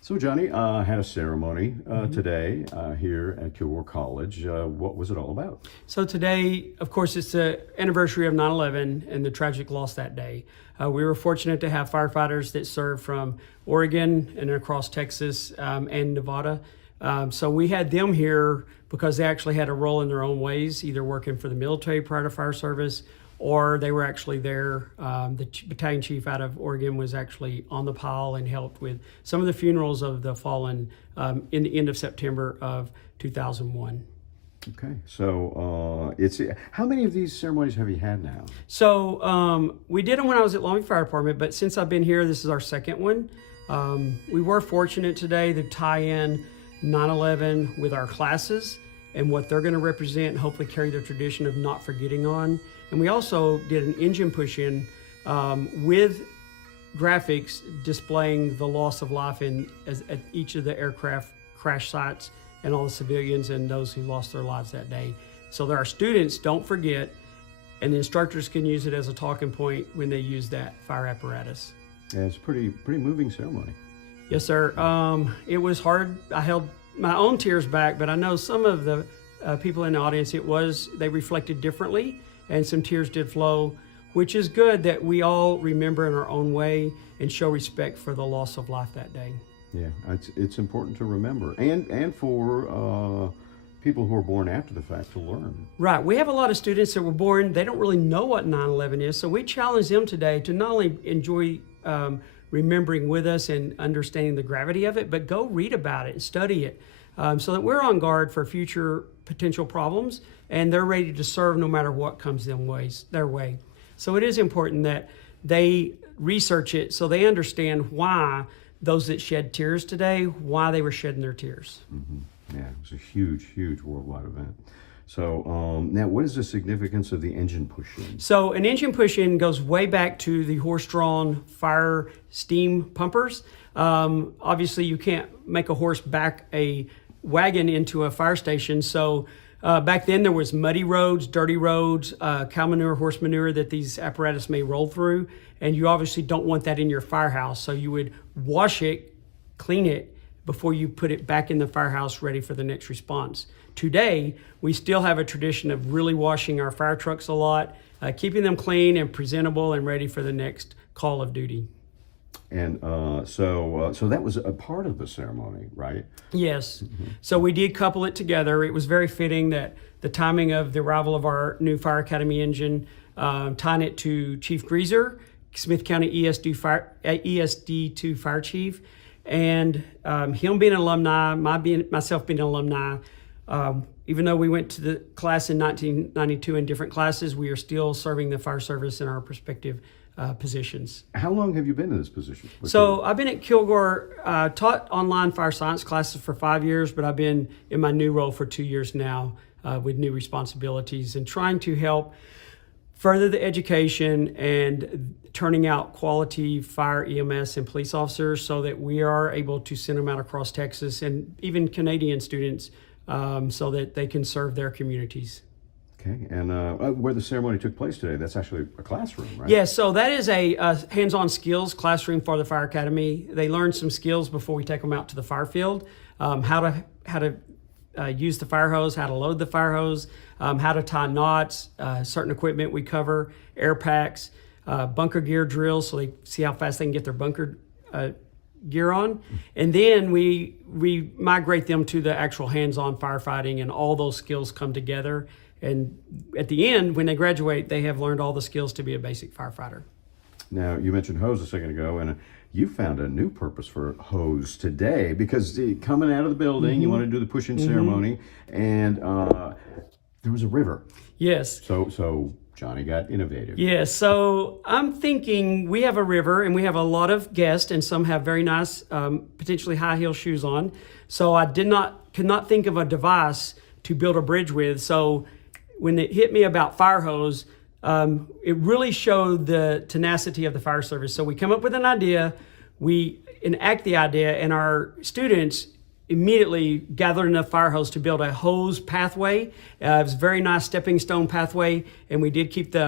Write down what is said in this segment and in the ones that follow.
So Johnny had a ceremony today here at Kilgore College. What was it all about? So today, of course, it's the anniversary of 9/11 and the tragic loss that day. We were fortunate to have firefighters that served from Oregon and across Texas and Nevada. So we had them here because they actually had a role in their own ways, either working for the military prior to fire service, or they were actually there. The battalion chief out of Oregon was actually on the pile and helped with some of the funerals of the fallen in the end of September of 2001. Okay, so it's how many of these ceremonies have you had now? So we did them when I was at Long Beach Fire Department, but since I've been here, this is our second one. We were fortunate today to tie in 9/11 with our classes and what they're going to represent and hopefully carry the tradition of not forgetting on. And we also did an engine push-in with graphics displaying the loss of life at each of the aircraft crash sites and all the civilians and those who lost their lives that day. So that our students don't forget, and the instructors can use it as a talking point when they use that fire apparatus. Yeah, it's a pretty moving ceremony. Yes, sir. It was hard. I held my own tears back, but I know some of the people in the audience, they reflected differently, and some tears did flow, which is good that we all remember in our own way and show respect for the loss of life that day. Yeah, it's important to remember, and for people who are born after the fact to learn. Right. We have a lot of students that were born, they don't really know what 9/11 is, so we challenge them today to not only enjoy remembering with us and understanding the gravity of it, but go read about it and study it so that we're on guard for future potential problems and they're ready to serve no matter what comes their way. So it is important that they research it so they understand why those that shed tears today, why they were shedding their tears. Mm-hmm. Yeah, it was a huge worldwide event. So now, what is the significance of the engine push-in? So an engine push-in goes way back to the horse-drawn fire steam pumpers. Obviously, you can't make a horse back a wagon into a fire station. So back then, there was muddy roads, dirty roads, cow manure, horse manure that these apparatus may roll through. And you obviously don't want that in your firehouse. So you would wash it, clean it, before you put it back in the firehouse ready for the next response. Today, we still have a tradition of really washing our fire trucks a lot, keeping them clean and presentable and ready for the next call of duty. And so that was a part of the ceremony, right? Yes. Mm-hmm. So we did couple it together. It was very fitting that the timing of the arrival of our new Fire Academy engine, tying it to Chief Greaser, Smith County ESD2 Fire Chief, and him being an alumni, myself being an alumni. Even though we went to the class in 1992 in different classes, we are still serving the fire service in our respective positions. How long have you been in this position? So I've been at Kilgore, taught online fire science classes for 5 years, but I've been in my new role for 2 years now with new responsibilities and trying to help further the education and turning out quality fire, EMS, and police officers so that we are able to send them out across Texas and even Canadian students so that they can serve their communities. Okay, and where the ceremony took place today, that's actually a classroom, right? Yes, so that is a hands-on skills classroom for the Fire Academy. They learn some skills before we take them out to the fire field, how to use the fire hose, how to load the fire hose, how to tie knots, certain equipment we cover, air packs, bunker gear drills so they see how fast they can get their bunker gear on. And then we migrate them to the actual hands-on firefighting, and all those skills come together. And at the end, when they graduate, they have learned all the skills to be a basic firefighter. Now, you mentioned hose a second ago, and you found a new purpose for hose today because coming out of the building, Mm-hmm. you want to do the push-in ceremony, and there was a river. Yes. So Johnny got innovative. Yes, so I'm thinking we have a river and we have a lot of guests, and some have very nice, potentially high heel shoes on. So I could not think of a device to build a bridge with. So when it hit me about fire hose, it really showed the tenacity of the fire service. So we come up with an idea, we enact the idea, and our students immediately gathered enough fire hose to build a hose pathway. It was a very nice stepping stone pathway, and we did keep the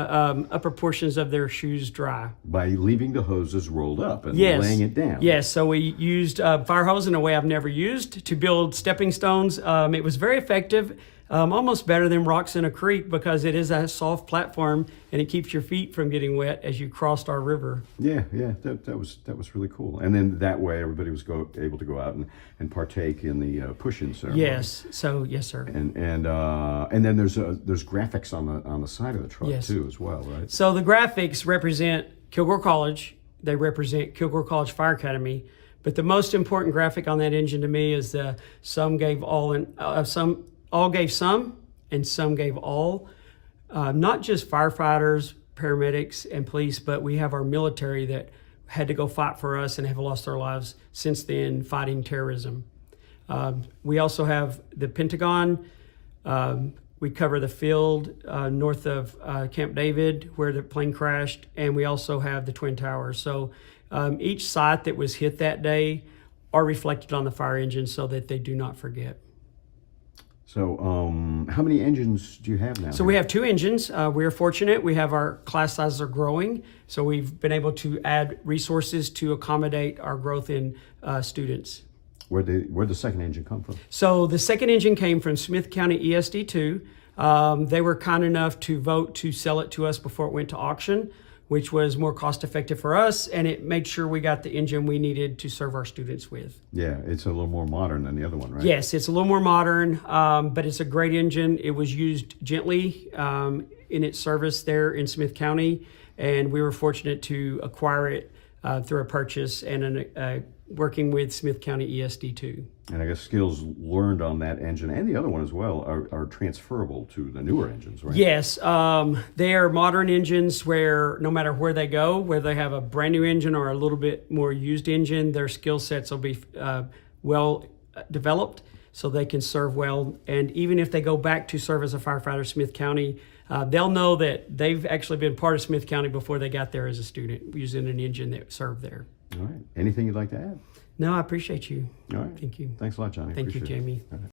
upper portions of their shoes dry. By leaving the hoses rolled up and Yes. laying it down. Yes, so we used fire hose in a way I've never used to build stepping stones. It was very effective, almost better than rocks in a creek because it is a soft platform and it keeps your feet from getting wet as you crossed our river. Yeah, that was really cool. And then that way everybody was able to go out and partake in the push-in ceremony. Yes, so yes, sir. And then there's graphics on the side of the truck Yes. too as well, right? So the graphics represent Kilgore College. They represent Kilgore College Fire Academy. But the most important graphic on that engine to me is the some gave all and some all gave some and some gave all. Not just firefighters, paramedics, and police, but we have our military that had to go fight for us and have lost their lives since then fighting terrorism. We also have the Pentagon. We cover the field north of Camp David where the plane crashed, and we also have the Twin Towers. So each site that was hit that day are reflected on the fire engine so that they do not forget. So how many engines do you have now? So we have 2 engines. We are fortunate. We have our class sizes are growing, so we've been able to add resources to accommodate our growth in students. Where'd the second engine come from? So the second engine came from Smith County ESD2. They were kind enough to vote to sell it to us before it went to auction, which was more cost effective for us, and it made sure we got the engine we needed to serve our students with. Yeah, it's a little more modern than the other one, right? Yes, it's a little more modern, but it's a great engine. It was used gently in its service there in Smith County, and we were fortunate to acquire it through a purchase and working with Smith County ESD2. And I guess skills learned on that engine and the other one as well are transferable to the newer engines, right? Yes, they are modern engines where no matter where they go, whether they have a brand new engine or a little bit more used engine, their skill sets will be well developed so they can serve well. And even if they go back to serve as a firefighter in Smith County, they'll know that they've actually been part of Smith County before they got there as a student using an engine that served there. All right. Anything you'd like to add? No, I appreciate you. All right. Thank you. Thanks a lot, Johnny. Thank you, Appreciate it. Jamie. All right.